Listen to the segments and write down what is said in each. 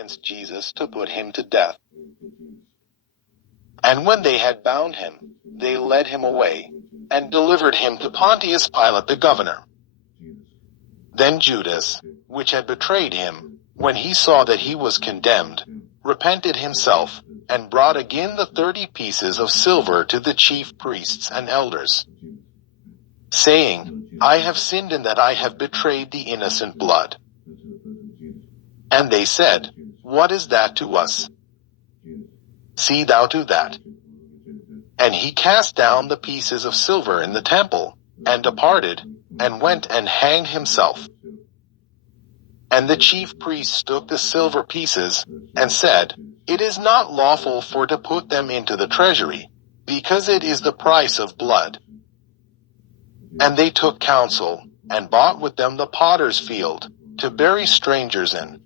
against Jesus to put him to death. And when they had bound him, they led him away, and delivered him to Pontius Pilate the governor. Then Judas, which had betrayed him, when he saw that he was condemned, repented himself, and brought again the 30 pieces of silver to the chief priests and elders, saying, I have sinned in that I have betrayed the innocent blood. And they said, What is that to us? See thou to that. And he cast down the pieces of silver in the temple, and departed, and went and hanged himself. And the chief priests took the silver pieces, and said, It is not lawful for to put them into the treasury, because it is the price of blood. And they took counsel, and bought with them the potter's field, to bury strangers in.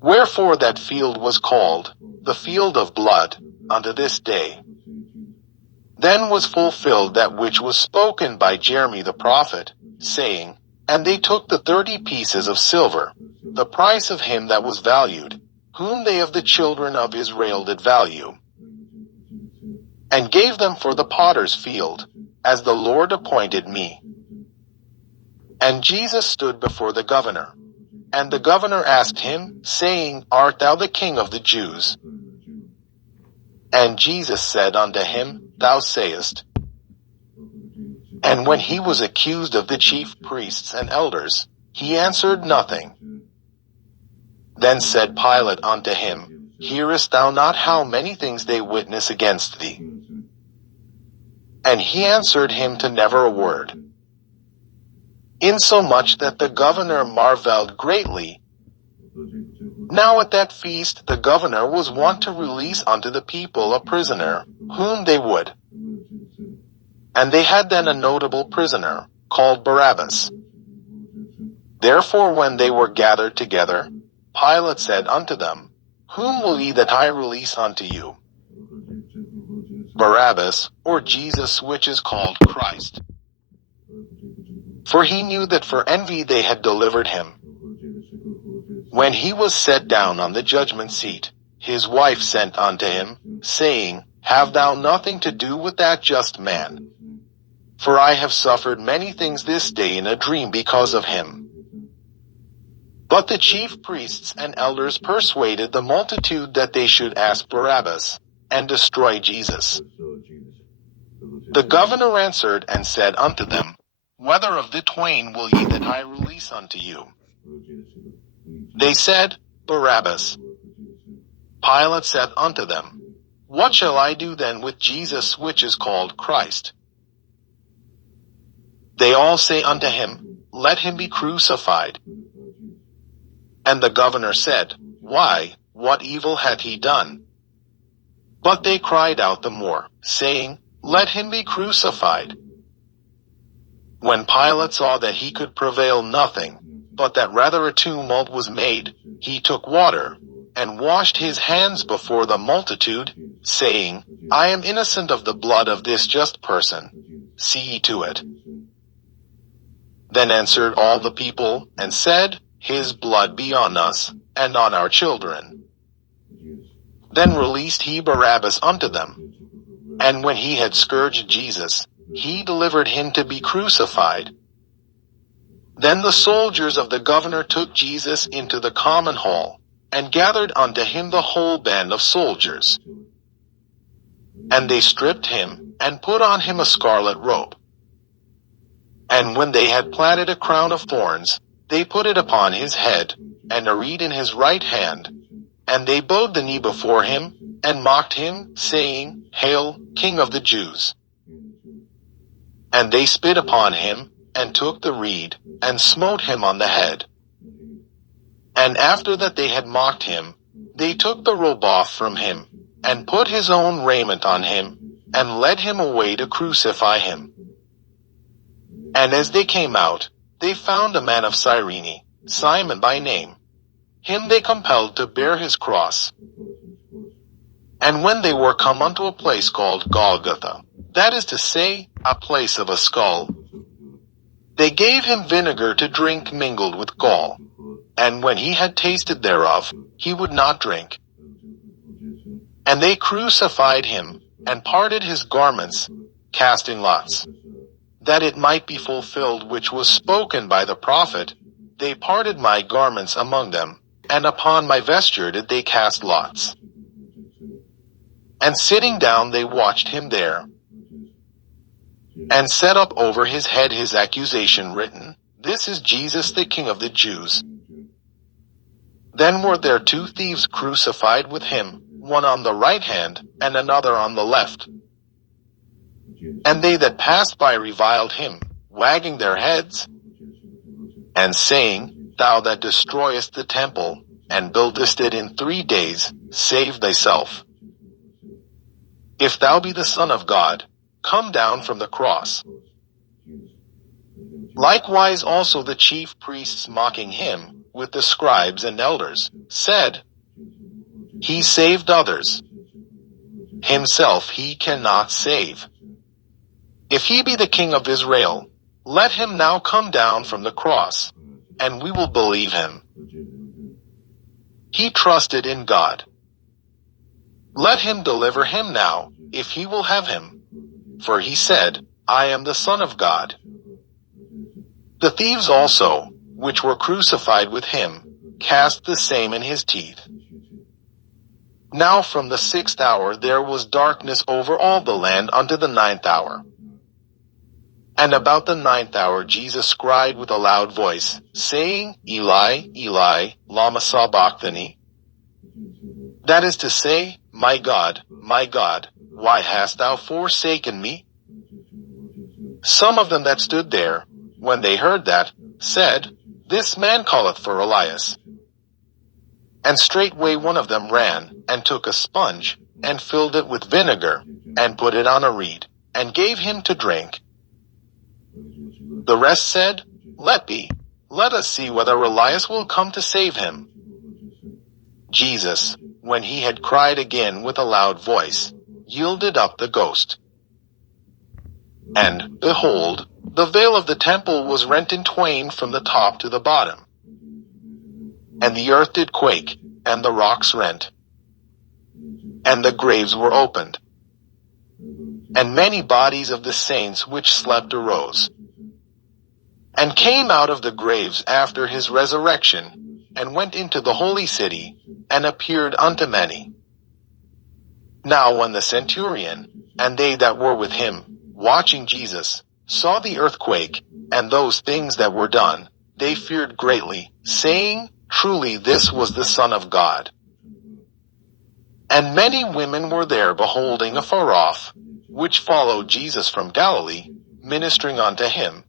Wherefore that field was called, the field of blood, unto this day. Then was fulfilled that which was spoken by Jeremy the prophet, saying, And they took the 30 pieces of silver, the price of him that was valued, whom they of the children of Israel did value, and gave them for the potter's field, as the Lord appointed me. And Jesus stood before the governor. And the governor asked him, saying, Art thou the king of the Jews? And Jesus said unto him, Thou sayest. And when he was accused of the chief priests and elders, he answered nothing. Then said Pilate unto him, Hearest thou not how many things they witness against thee? And he answered him to never a word. Insomuch that the governor marveled greatly. Now at that feast the governor was wont to release unto the people a prisoner, whom they would. And they had then a notable prisoner, called Barabbas. Therefore when they were gathered together, Pilate said unto them, Whom will ye that I release unto you? Barabbas, or Jesus which is called Christ? For he knew that for envy they had delivered him. When he was set down on the judgment seat, his wife sent unto him, saying, Have thou nothing to do with that just man? For I have suffered many things this day in a dream because of him. But the chief priests and elders persuaded the multitude that they should ask Barabbas, and destroy Jesus. The governor answered and said unto them, Whether of the twain will ye that I release unto you? They said, Barabbas. Pilate said unto them, What shall I do then with Jesus which is called Christ? They all say unto him, Let him be crucified. And the governor said, Why, what evil hath he done? But they cried out the more, saying, Let him be crucified. When Pilate saw that he could prevail nothing, but that rather a tumult was made, he took water, and washed his hands before the multitude, saying, I am innocent of the blood of this just person. See ye to it. Then answered all the people, and said, His blood be on us, and on our children. Then released he Barabbas unto them. And when he had scourged Jesus, he delivered him to be crucified. Then the soldiers of the governor took Jesus into the common hall, and gathered unto him the whole band of soldiers. And they stripped him, and put on him a scarlet robe. And when they had platted a crown of thorns, they put it upon his head, and a reed in his right hand. And they bowed the knee before him, and mocked him, saying, Hail, King of the Jews! And they spit upon him, and took the reed, and smote him on the head. And after that they had mocked him, they took the robe off from him, and put his own raiment on him, and led him away to crucify him. And as they came out, they found a man of Cyrene, Simon by name. Him they compelled to bear his cross. And when they were come unto a place called Golgotha, that is to say, a place of a skull, they gave him vinegar to drink mingled with gall. and when he had tasted thereof, he would not drink. And they crucified him, and parted his garments, casting lots, that it might be fulfilled which was spoken by the prophet, They parted my garments among them, and upon my vesture did they cast lots. And sitting down they watched him there, and set up over his head his accusation written, This is Jesus the King of the Jews. Then were there 2 thieves crucified with him, one on the right hand, and another on the left. And they that passed by reviled him, wagging their heads, and saying, Thou that destroyest the temple, and buildest it in 3 days, save thyself. If thou be the Son of God, come down from the cross. Likewise also the chief priests mocking him, with the scribes and elders, said, He saved others. Himself he cannot save. If he be the King of Israel, let him now come down from the cross, and we will believe him. He trusted in God. Let him deliver him now, if he will have him. For he said, I am the Son of God. The thieves also, which were crucified with him, cast the same in his teeth. Now from the 6th hour there was darkness over all the land unto the 9th hour. And about the 9th hour Jesus cried with a loud voice, saying, Eli, Eli, lama sabachthani? That is to say, my God, why hast thou forsaken me? Some of them that stood there, when they heard that, said, This man calleth for Elias. And straightway one of them ran, and took a sponge, and filled it with vinegar, and put it on a reed, and gave him to drink. The rest said, Let be, let us see whether Elias will come to save him. Jesus, when he had cried again with a loud voice, yielded up the ghost. And, behold, the veil of the temple was rent in twain from the top to the bottom. And the earth did quake, and the rocks rent. And the graves were opened. And many bodies of the saints which slept arose, and came out of the graves after his resurrection, and went into the holy city, and appeared unto many. Now when the centurion, and they that were with him, watching Jesus, saw the earthquake, and those things that were done, they feared greatly, saying, Truly this was the Son of God. And many women were there beholding afar off, which followed Jesus from Galilee, ministering unto him,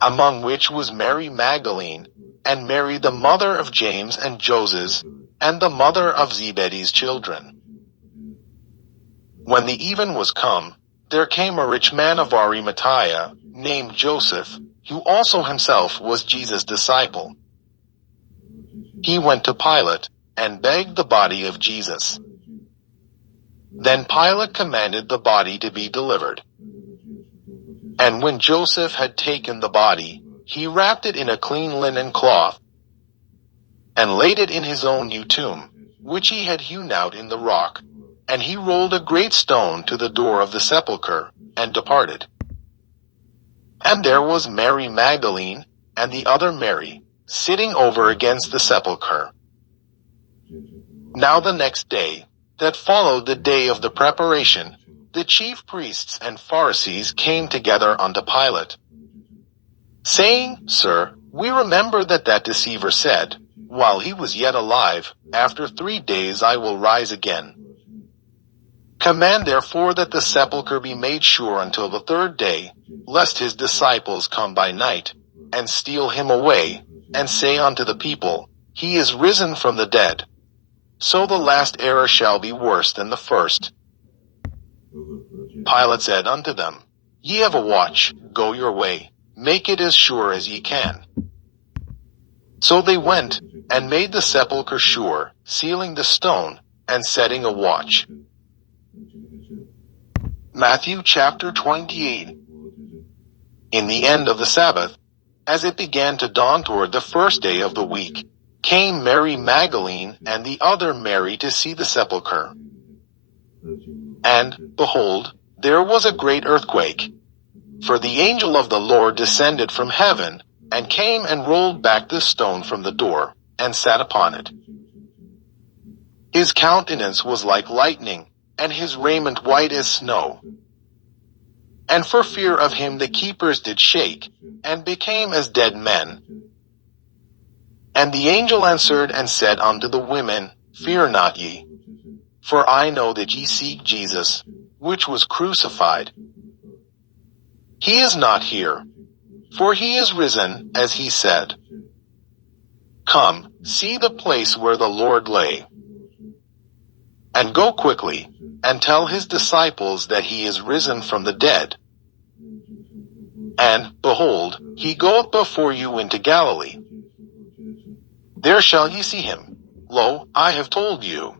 among which was Mary Magdalene, and Mary the mother of James and Joses, and the mother of Zebedee's children. When the even was come, there came a rich man of Arimathea, named Joseph, who also himself was Jesus' disciple. He went to Pilate, and begged the body of Jesus. Then Pilate commanded the body to be delivered. And when Joseph had taken the body, he wrapped it in a clean linen cloth, and laid it in his own new tomb, which he had hewn out in the rock, and he rolled a great stone to the door of the sepulchre, and departed. And there was Mary Magdalene, and the other Mary, sitting over against the sepulchre. Now the next day, that followed the day of the preparation, the chief priests and Pharisees came together unto Pilate, saying, Sir, we remember that deceiver said, while he was yet alive, After 3 days I will rise again. Command therefore that the sepulchre be made sure until the 3rd day, lest his disciples come by night, and steal him away, and say unto the people, He is risen from the dead. So the last error shall be worse than the first. Pilate said unto them, Ye have a watch, go your way, make it as sure as ye can. So they went, and made the sepulchre sure, sealing the stone, and setting a watch. Matthew chapter 28. In the end of the Sabbath, as it began to dawn toward the first day of the week, came Mary Magdalene and the other Mary to see the sepulchre. And, behold, there was a great earthquake. For the angel of the Lord descended from heaven, and came and rolled back the stone from the door, and sat upon it. His countenance was like lightning, and his raiment white as snow. And for fear of him the keepers did shake, and became as dead men. And the angel answered and said unto the women, Fear not ye, for I know that ye seek Jesus, which was crucified. He is not here, for he is risen, as he said. Come, see the place where the Lord lay. And go quickly, and tell his disciples that he is risen from the dead. And, behold, he goeth before you into Galilee. There shall ye see him. Lo, I have told you.